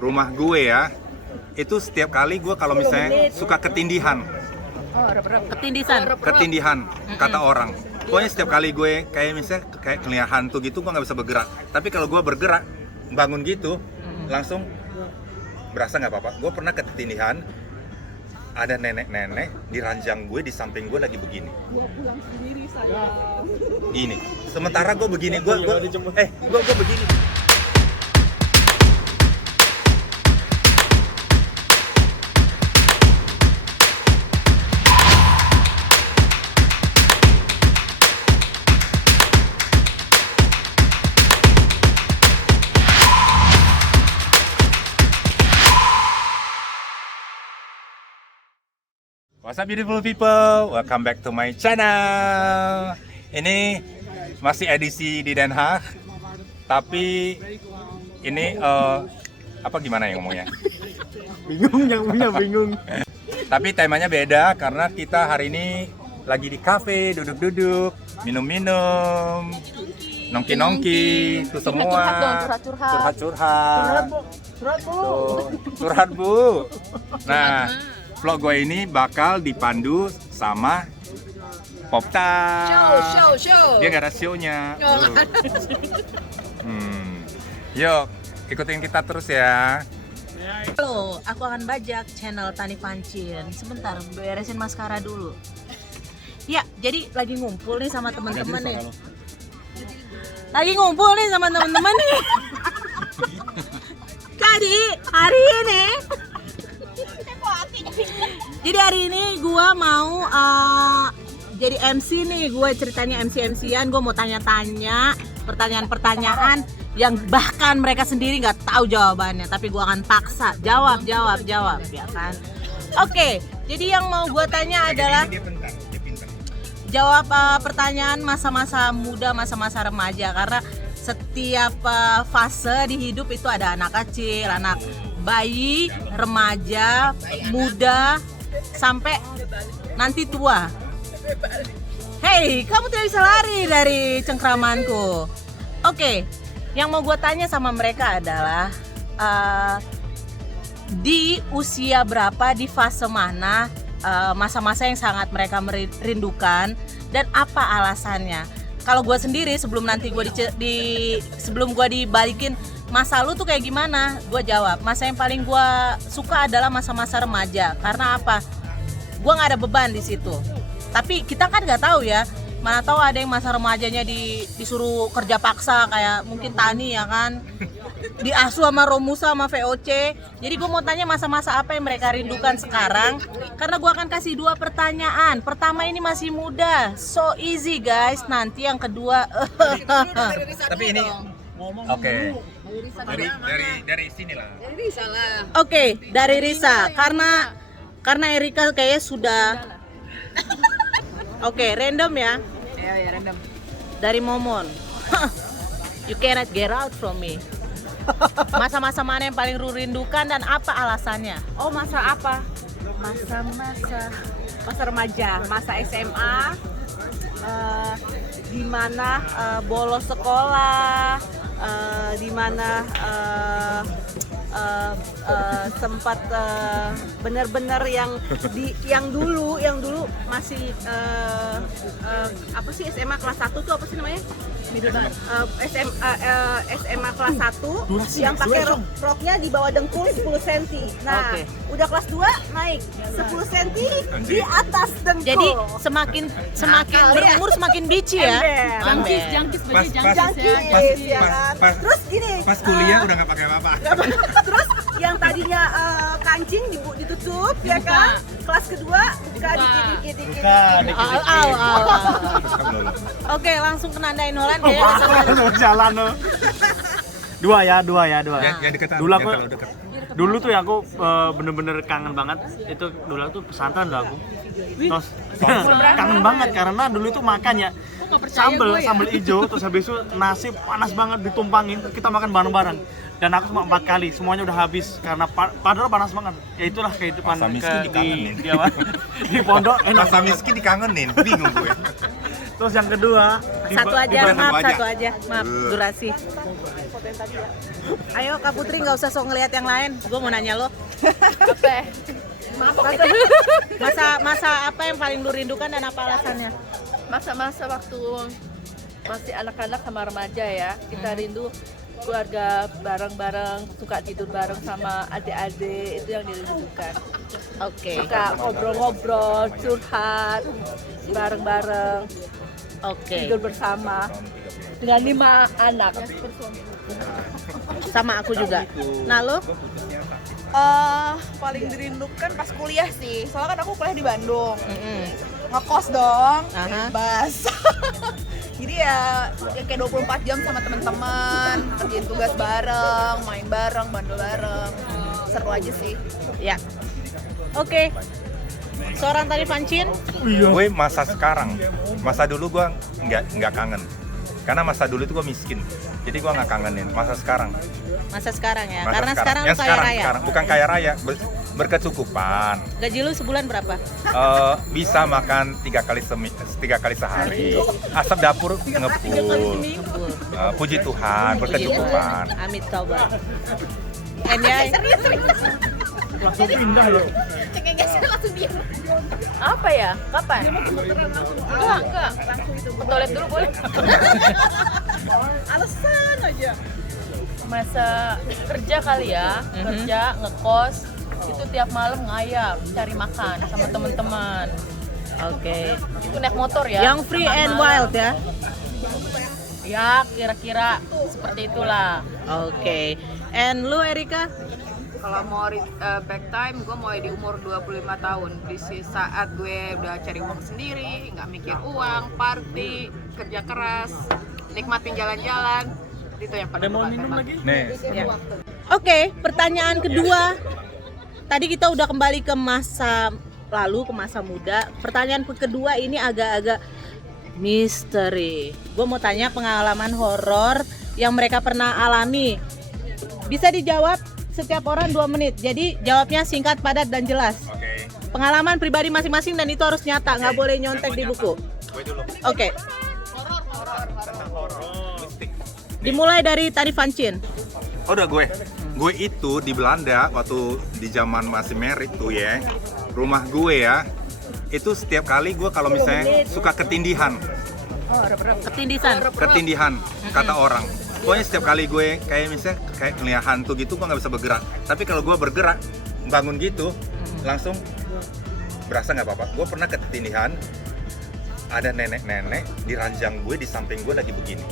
rumah gue ya, itu setiap kali gue kalau misalnya suka ketindihan, ketindihan kata orang. Pokoknya setiap kali gue kayak misalnya kayak ngeliat hantu gitu, gue nggak bisa bergerak. Tapi kalau gue bergerak, bangun gitu, langsung berasa nggak apa-apa. Gue pernah ketindihan, ada nenek-nenek di ranjang gue, di samping gue lagi begini. Gua pulang sendiri saya. Gini. Sementara gue begini, gue begini. What's up beautiful people, welcome back to my channel. Ini masih edisi di Den Haag, tapi ini gimana ya ngomongnya? Bingung, yang punya bingung. Tapi temanya beda karena kita hari ini lagi di cafe, duduk-duduk, minum-minum, nongki-nongki, itu semua. Curhat-curhat. Curhat bu. Nah, vlog gue ini bakal dipandu sama Popta. Show. Dia nggak ada show-nya. Yuk, ikutin kita terus ya. Halo, aku akan bajak channel Tani Pancin. Sebentar, beresin maskara dulu. Ya, jadi lagi ngumpul nih sama teman-teman nih. Lagi ngumpul nih sama teman-teman nih. Jadi hari ini gua mau jadi MC nih. Gue ceritanya MC-MC-an, gue mau tanya-tanya pertanyaan-pertanyaan yang bahkan mereka sendiri nggak tahu jawabannya, tapi gue akan paksa jawab ya kan. Oke, jadi yang mau gue tanya adalah jawab pertanyaan masa-masa muda, masa-masa remaja, karena setiap fase di hidup itu ada anak kecil, anak bayi, remaja, muda, sampai nanti tua. Hei, kamu tidak bisa lari dari cengkramanku. Oke, yang mau gue tanya sama mereka adalah di usia berapa, di fase mana, masa-masa yang sangat mereka merindukan, dan apa alasannya. Kalau gue sendiri, sebelum nanti sebelum gue dibalikin masa lu tuh kayak gimana, gue jawab masa yang paling gue suka adalah masa-masa remaja. Karena apa? Gue nggak ada beban di situ. Tapi kita kan nggak tahu ya, mana tahu ada yang masa remajanya disuruh kerja paksa kayak mungkin Tani ya kan, diasuh sama Romusa sama VOC. Jadi gue mau tanya masa-masa apa yang mereka rindukan sekarang, karena gue akan kasih 2 pertanyaan. Pertama ini masih muda, so easy guys. Nanti yang kedua Tapi ini oke. Dari sini lah. Oke, dari Risa, karena Erika kayaknya sudah. Oke, random ya. Ya, random. Dari Momon. You cannot get out from me. Masa-masa mana yang paling lu rindukan dan apa alasannya? Oh, masa apa? Masa remaja, masa SMA, di mana bolos sekolah, di mana sempat benar-benar yang dulu masih apa sih, SMA kelas 1 tuh apa sih namanya? SMA kelas 1 yang pakai roknya di bawah dengkul 10 cm. Nah, udah kelas 2 naik 10 cm di atas dengkul. Jadi semakin berumur semakin bici ya. Jangkis ya kan. Terus gini, pas kuliah udah nggak pakai apa-apa. Terus yang tadinya kancing ditutup ya kan, kelas kedua buka dikit-dikit. Oke, langsung kena Dainolan Jalan lo. Dua ya. Yang dekat. Dulu tuh ya aku bener-bener kangen banget. Itu dulu tuh pesantren dah aku. Terus kangen banget karena dulu itu makan ya sambel hijau, terus habis itu nasi panas banget ditumpangin, kita makan bareng-bareng. Dan aku cuma 4 kali, semuanya udah habis karena padahal panas banget. Ya itulah kehidupan di pondok. Masa miskin dikangenin, bingung gue. Terus yang kedua satu aja, maaf durasi. foto yang tadi ya. Ayo Kak Putri, nggak usah sok ngelihat yang lain. Gue mau nanya lo. Apa? Masa apa yang paling lu rindukan dan apa alasannya? Masa-masa waktu masih anak-anak sama remaja ya, kita rindu keluarga bareng-bareng, suka tidur bareng sama adik-adik, itu yang dirindukan. Oke. Suka ngobrol-ngobrol, curhat bareng-bareng, Oke. tidur bersama dengan 5 anak. Sama aku juga. Nah lo? Paling dirindukan pas kuliah sih, soalnya kan aku kuliah di Bandung, ngekos dong, Aha. bebas. Jadi ya kayak 24 jam sama teman-teman, kerjain tugas bareng, main bareng, bandel bareng, seru aja sih. Ya. Oke. Seorang tadi Vancin. Gue masa sekarang, masa dulu gue nggak kangen, karena masa dulu itu gue miskin, jadi gue nggak kangenin. Masa sekarang ya. Masa Karena sekarang lu yang kaya raya. sekarang bukan kaya raya, berkecukupan. Gaji lu sebulan berapa? Bisa makan 3 kali sehari. Asap dapur ngepul. Puji Tuhan, berkecukupan. Amit taubat. Enjay. Langsung pindah loh. Apa ya? Kapan? Enggak. Langsung itu. Ke toilet dulu boleh? Alasan aja. Masa kerja kali ya, kerja, ngekos, itu tiap malam ngayap, cari makan sama teman-teman. Oke. Itu naik motor ya. Yang free and malam. wild ya. Ya, kira-kira seperti itulah. Oke. And lu Erika? Kalau mau back time, gue mulai di umur 25 tahun. Di saat gue udah cari uang sendiri, nggak mikir uang, party, kerja keras, nikmatin jalan-jalan. Itu yang paling Mau minum lagi? Nih, Oke, pertanyaan kedua. Tadi kita udah kembali ke masa lalu, ke masa muda. Pertanyaan kedua ini agak-agak misteri. Gue mau tanya pengalaman horor yang mereka pernah alami. Bisa dijawab setiap orang 2 menit. Jadi jawabnya singkat, padat, dan jelas. oke. Pengalaman pribadi masing-masing dan itu harus nyata, nggak boleh nyontek di buku. Gue dulu. Oke, Mistik. dimulai dari tadi Vancin. Oh, udah gue itu di Belanda waktu di zaman masih merit tuh ya, rumah gue ya, itu setiap kali gue kalau misalnya suka ketindihan Ketindisan. kata orang. Pokoknya setiap kali gue kayak misalnya kayak ngeliat hantu gitu, gue nggak bisa bergerak. Tapi kalau gue bergerak, bangun gitu, langsung berasa nggak apa-apa. Gue pernah ketindihan, ada nenek-nenek di ranjang gue, di samping gue lagi begini.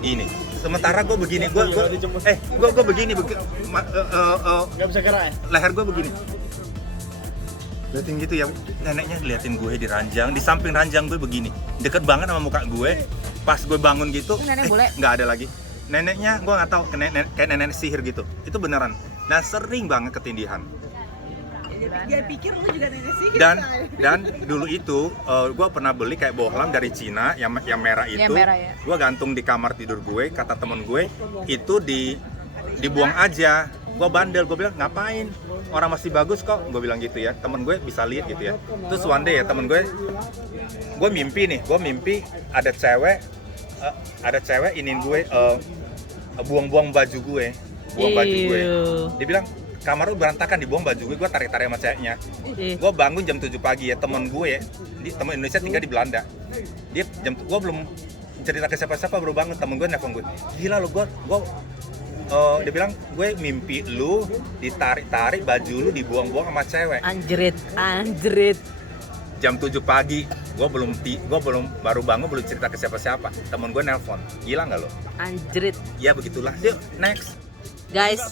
Ini. Sementara gue begini, gue begini, Nggak bisa gerak ya? leher gue begini. Liatin gitu ya, neneknya liatin gue di ranjang, di samping ranjang gue begini, deket banget sama muka gue. Pas gue bangun gitu, nggak ada lagi. Neneknya gue nggak tahu, kayak nenek sihir gitu. Itu beneran. Dan sering banget ketindihan. Dia pikir lu juga nenek sihir. Dan dulu itu gue pernah beli kayak bohlam dari Cina yang merah itu. Yang merah, ya. Gue gantung di kamar tidur gue. Kata temen gue itu dibuang aja. Gue bandel, gue bilang ngapain? Orang masih bagus kok. Gue bilang gitu ya. Temen gue bisa lihat gitu ya. Terus one day ya temen gue mimpi ada cewek inin gue buang-buang baju gue. Dia bilang kamar lu berantakan, dibuang baju gue tarik-tarik sama ceweknya. Gue bangun jam 7 pagi ya, temen gue ya, temen Indonesia tinggal di Belanda. Gue belum cerita ke siapa-siapa, baru bangun, temen gue nelfon gue, gila lo, dia bilang gue mimpi lu ditarik-tarik, baju lu dibuang-buang sama cewek. Anjrit. Jam 7 pagi, gue belum baru bangun, belum cerita ke siapa-siapa, temen gue nelpon, gila nggak lo? Anjrit. Ya begitulah, yuk next. Guys,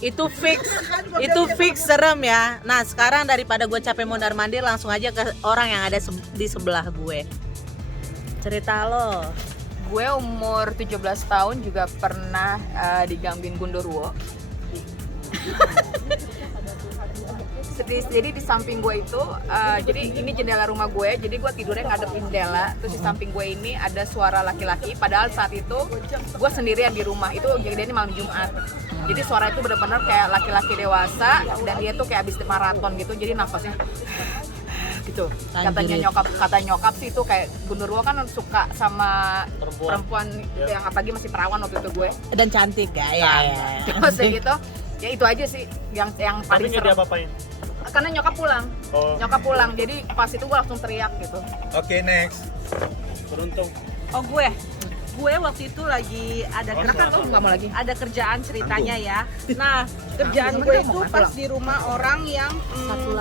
itu fix serem ya. Nah sekarang daripada gue capek mondar-mandir, langsung aja ke orang yang ada di sebelah gue. Cerita lo. Gue umur 17 tahun juga pernah digangguin gundurwo. Jadi di samping gue itu, jadi ini jendela rumah gue, jadi gue tidurnya ngadep jendela. Terus di samping gue ini ada suara laki-laki, padahal saat itu gue sendirian di rumah. Itu kejadiannya malam Jumat. Jadi suara itu benar-benar kayak laki-laki dewasa, dan dia tuh kayak habis maraton gitu, jadi nafasnya gitu. Anjir. Kata nyokap sih itu kayak bener gua kan suka sama perempuan Ya. yang apalagi masih perawan waktu itu gue. Dan cantik ya. Terus kayak gitu. Ya itu aja sih yang Tapi paling nggak serem. diapa-apain. Karena nyokap pulang. Oh, Nyokap pulang. Jadi pas itu gua langsung teriak gitu. Oke, next. beruntung. Oh gue waktu itu lagi ada ada kerjaan ceritanya ya. Nah kerjaan gue itu pas di rumah orang yang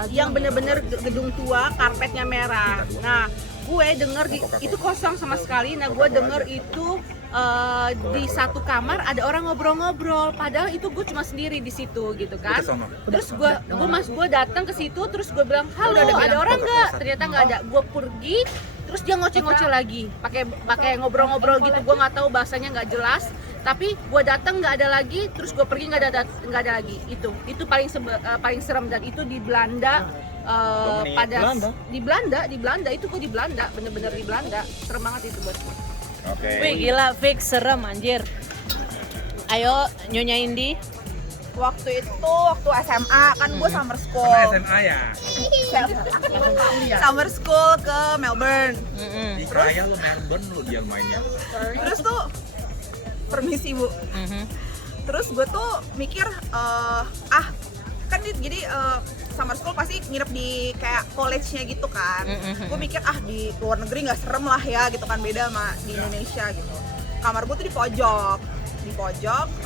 yang bener-bener gedung tua, karpetnya merah. Nah gue denger itu kosong sama sekali. Nah gue denger itu di satu kamar ada orang ngobrol-ngobrol. Padahal itu gue cuma sendiri di situ gitu kan. Terus gue datang ke situ, terus gue bilang halo ada orang nggak? Ternyata nggak ada. Gue pergi. Terus dia ngoceh-ngoceh lagi, pakai ngobrol-ngobrol gitu, gue nggak tahu bahasanya nggak jelas. Tapi gue datang nggak ada lagi, terus gue pergi nggak ada lagi. Itu paling serem dan itu di Belanda. Di Belanda itu gue di Belanda, bener-bener di Belanda, serem banget itu buat gue. Oke. Wih gila, fix serem anjir. Ayo Nyonya Indi. Waktu SMA kan gue summer school. SMA ya? Summer school ke Melbourne. Di Raya lu Melbourne lu dia mainnya. Terus tuh permisi Bu. Terus gue tuh mikir kan jadi summer school pasti nginep di kayak college-nya gitu kan. Gue mikir di luar negeri nggak serem lah ya gitu kan, beda sama di Indonesia gitu. Kamar gue tuh di pojok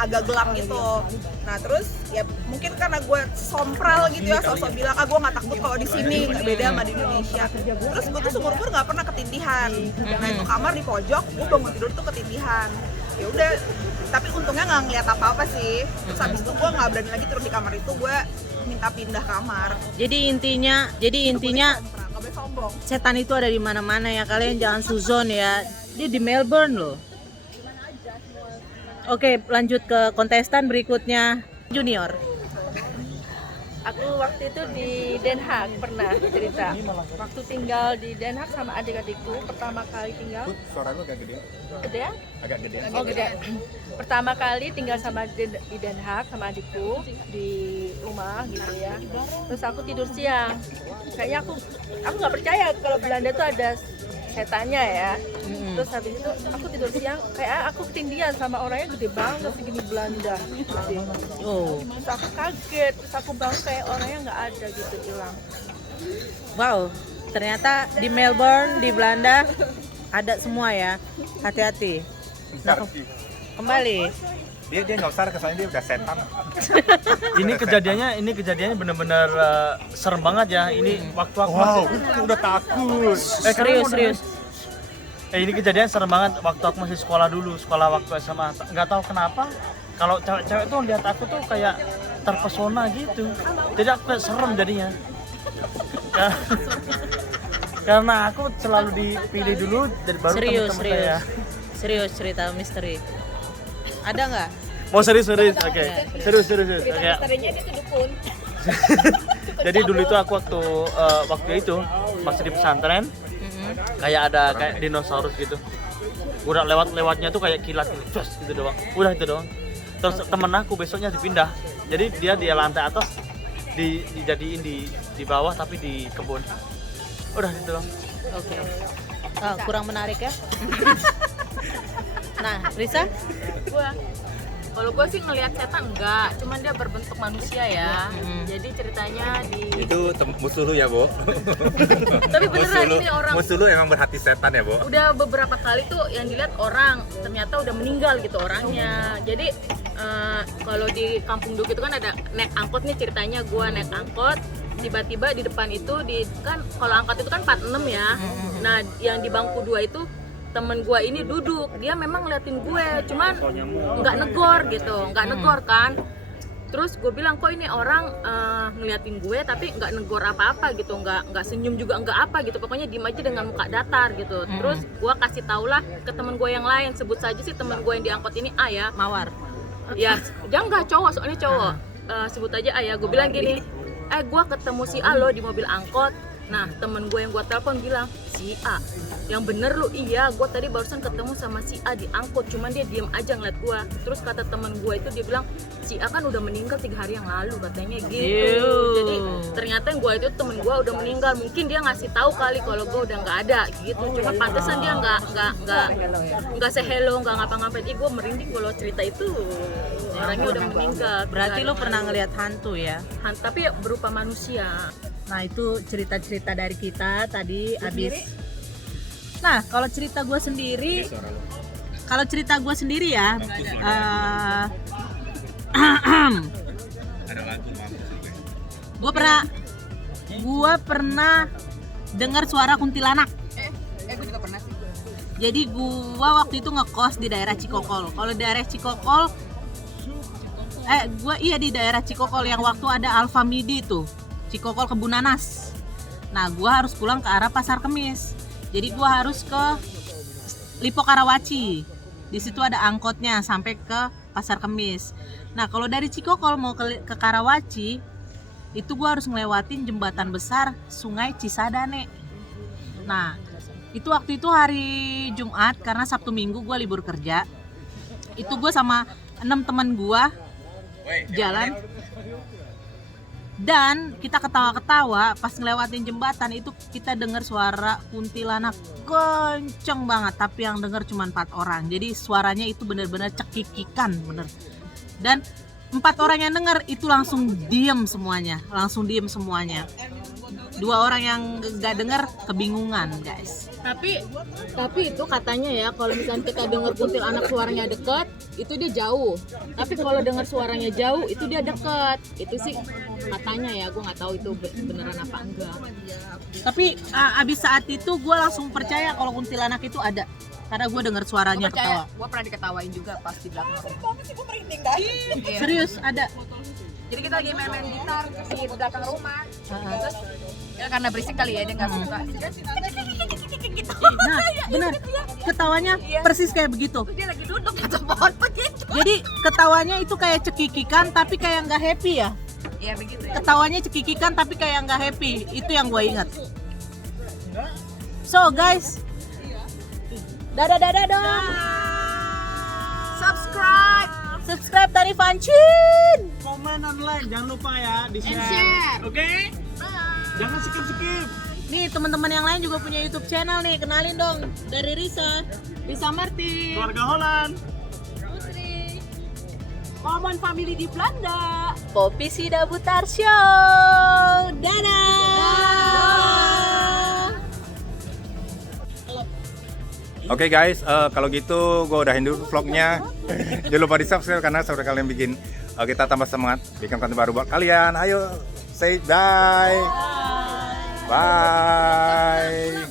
agak gelap gitu. Nah terus ya mungkin karena gue sompral gitu ya, sosok bilang gue nggak takut kalau di sini, nggak beda sama di Indonesia. Terus gue tuh seumur nggak pernah ketindihan. Nah itu kamar di pojok, gue bangun tidur tuh ketindihan. Ya udah, tapi untungnya nggak ngeliat apa-apa sih. Terus habis itu gue nggak berani lagi turun di kamar itu, gue minta pindah kamar. Jadi intinya Nggak boleh sombong. setan itu ada di mana-mana ya, kalian jangan suzon ya. Dia di Melbourne loh. Oke, lanjut ke kontestan berikutnya, Junior. Aku waktu itu di Den Haag pernah cerita. Waktu tinggal di Den Haag sama adik-adikku, pertama kali tinggal. Suara lu agak gede. Gede ya? Agak gede. Oh gede. Pertama kali tinggal sama di Den Haag sama adikku di rumah gitu ya. Terus aku tidur siang. Kayaknya aku nggak percaya kalau Belanda tuh ada setannya ya. Terus habis itu aku tidur siang, kayak aku ketindihan sama orangnya gede banget segini Belanda. Oh, Terus aku kaget, terus aku bangun kayak orangnya nggak ada gitu, hilang. wow. Ternyata di Melbourne, di Belanda ada semua ya. Hati-hati. Nah, kembali. Dia nggak usah kesannya dia udah setan. Ini kejadiannya benar-benar serem banget ya. Ini waktu aku udah takut. Serius. Ini kejadian serem banget waktu aku masih sekolah dulu, sekolah waktu SMA. Nggak tahu kenapa kalau cewek-cewek tuh lihat aku tuh kayak terpesona gitu. Jadi aku kayak serem jadinya. Karena aku selalu dipilih dulu dan baru teman-teman saya. Serius cerita misteri. Ada nggak? Mau serius? Oke. Serius. Oke. Misterinya dia tuh dukun. Jadi dulu itu aku waktu itu masih di pesantren. Kayak ada kayak dinosaurus gitu. Udah lewatnya tuh kayak kilat gitu doang. Udah itu doang. Terus temen aku besoknya dipindah. Jadi dia di lantai atas dijadiin di bawah tapi di kebun. Udah itu doang. Oke. Kurang menarik ya. Nah, Risa? Kalau gue sih ngelihat setan enggak, cuman dia berbentuk manusia ya. Jadi ceritanya Itu musuh lu ya, Bo? Tapi beneran ini orang Musuh lu emang berhati setan ya, Bo? udah beberapa kali tuh yang dilihat orang ternyata udah meninggal gitu orangnya. Jadi kalau di kampung Duk itu kan ada naik angkot nih ceritanya, gue naik angkot tiba-tiba di depan itu kan kalau angkot itu kan 46 ya. Nah yang di bangku 2 itu temen gue ini duduk, dia memang ngeliatin gue, cuman nggak negor gitu, nggak negor kan. Terus gue bilang kok ini orang ngeliatin gue tapi nggak negor apa-apa gitu, nggak senyum juga nggak apa gitu, pokoknya diem aja dengan muka datar gitu. Terus gue kasih tau lah ke temen gue yang lain, sebut saja sih temen gue yang di angkot ini A ya, Mawar. ya jangan nggak cowok, soalnya cowok. Sebut aja A ya, gue bilang gini, gue ketemu si A lo di mobil angkot. Nah temen gue yang gue telepon bilang, si A, yang bener lu, iya gue tadi barusan ketemu sama si A di angkot, cuman dia diem aja ngeliat gue. Terus kata temen gue itu, dia bilang si A kan udah meninggal 3 hari yang lalu katanya gitu. Jadi ternyata yang gue itu temen gue udah meninggal, mungkin dia ngasih tahu kali kalau gue udah nggak ada gitu. Cuma pantesan dia nggak say hello, nggak ngapa-ngapain. Gue merinding kalau cerita itu, orangnya udah meninggal. Berarti lu pernah ngelihat hantu ya? Tapi berupa manusia. Nah itu cerita-cerita dari kita tadi abis. Nah kalau cerita gue sendiri, ya, Ada lagu mampus juga. gue pernah dengar suara kuntilanak. Gue juga pernah sih. Jadi gue waktu itu ngekos di daerah Cikokol. Kalau daerah Cikokol, gue di daerah Cikokol yang waktu ada Alfa Midi tuh. Cikokol Kebunanas. Nah, gue harus pulang ke arah Pasar Kemis. Jadi gue harus ke Lipo Karawaci. Di situ ada angkotnya sampai ke Pasar Kemis. Nah, kalau dari Cikokol mau ke Karawaci, itu gue harus ngelewatin jembatan besar Sungai Cisadane. Nah, itu waktu itu hari Jumat karena Sabtu Minggu gue libur kerja. Itu gue sama 6 teman gue jalan. Dan kita ketawa-ketawa pas ngelewatin jembatan itu kita dengar suara kuntilanak kenceng banget, tapi yang dengar cuma 4 orang. Jadi suaranya itu benar-benar cekikikan bener. Dan 4 orang yang dengar itu langsung diem semuanya. 2 orang yang gak dengar kebingungan guys. Tapi itu katanya ya, kalau misalnya kita dengar kuntilanak suaranya dekat, itu dia jauh. Tapi kalau dengar suaranya jauh, itu dia dekat. Itu sih katanya ya, gue nggak tahu itu beneran apa enggak. Tapi abis saat itu gue langsung percaya kalau kuntilanak itu ada, karena gue dengar suaranya ketawa. Gue pernah diketawain juga pas di belakang. Banget sih gue merinding dah. Serius ada. Jadi kita lagi main-main gitar di belakang rumah. Terus ya karena berisik kali ya, dia nggak suka. Nah benar, ketawanya persis kayak begitu. Dia lagi duduk di atas pohon begitu. Jadi ketawanya itu kayak cekikikan tapi kayak nggak happy ya. Iya begitu ya. Ketawanya cekikikan tapi kayak nggak happy. Itu yang gue ingat. So guys, dadah dong. Subscribe Tani Vancin. Komen online, jangan lupa ya di share. share. Oke? Jangan skip. Nih teman-teman yang lain juga punya YouTube channel nih, kenalin dong. Dari Risa Martin, Keluarga Holland. Common Family di Belanda, Poppy Sida Butar Show. Dadah. Oke guys, kalau gitu gue udahin dulu vlognya. Jangan lupa di subscribe karena sampai kalian bikin kita tambah semangat bikin konten baru buat kalian. Ayo say bye. Bye.